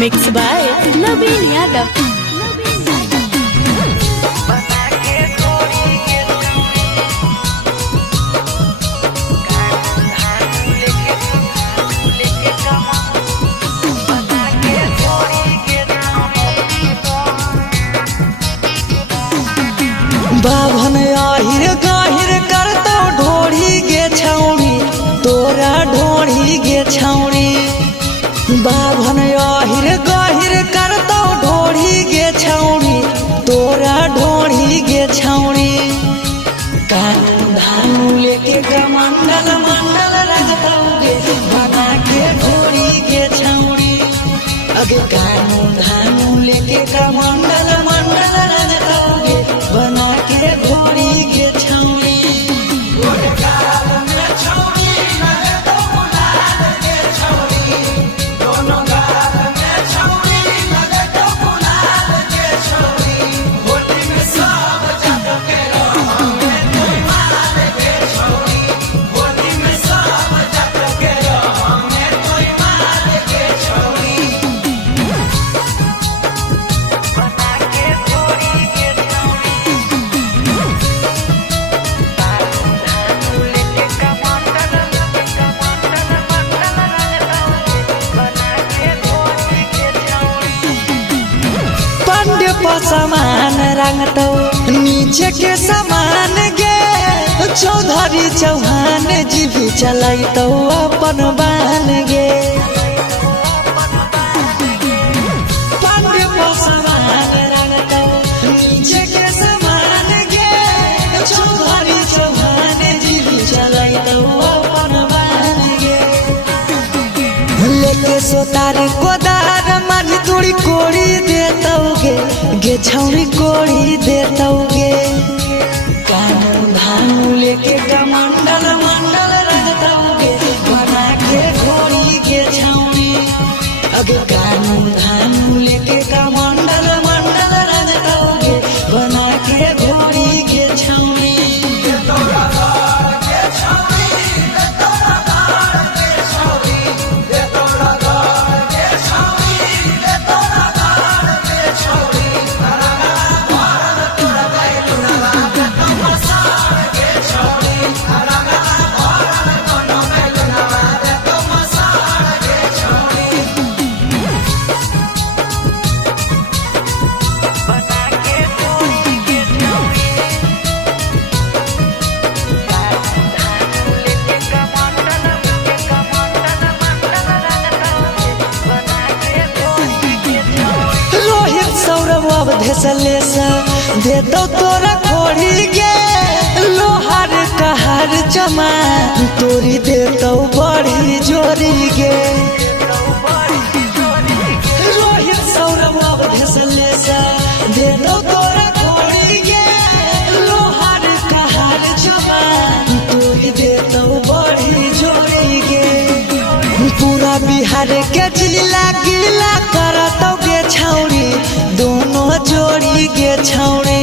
Mixed by Naveen Yadav. बाभन आहिर गाहिर करतो ढोढ़ी गे छौड़ी तोरा ढोढ़ी गे छौड़ी। बाभन आहिर गाहिर करतो ढोढ़ी गे छौड़ी तोरा ढोढ़ी गे छौड़ी। कानून धानू लेके कमंडल मंडल रखतो गे बना के ढोढ़ी गे छौड़ी। अगे कानून धानू लेके कमंडल मंडल रखतो गे बना के ढोढ़ी गे छौड़ी। समान रंगतो नीचे के समान गे चौधरी चौहान जी भी चलैतो अपन बान गे। पांडे समान रंगतो नीचे के समान गे चौधरी चौहान जी भी चलैतो अपन बान गे। लेके सोतार कोदार मारी तुड़ी कोड़ी देतो गे छौड़ी कोड़ी देतो गे। कानून धानू लेके कमंडल मंडल रखतो गे बना के घोड़ी गे छौड़ी। अगे कानून धानू लेके कमंडल मंडल रखतो गे बना के घोड़ी गे छौड़ी। भेसले दे दो तोरा खोड़ी गे लोहार कहार चमा तोरी दे तो बड़ी जोरी गे। रोहित सौरभ भेसले दे दो तोरा खोड़ी गे लोहार कहार चमा तोरी दे तो बड़ी जोरी गे। पूरा बिहार के जिला गिला करतो गे छौड़ी दोनों जोड़ी गे छौड़ी।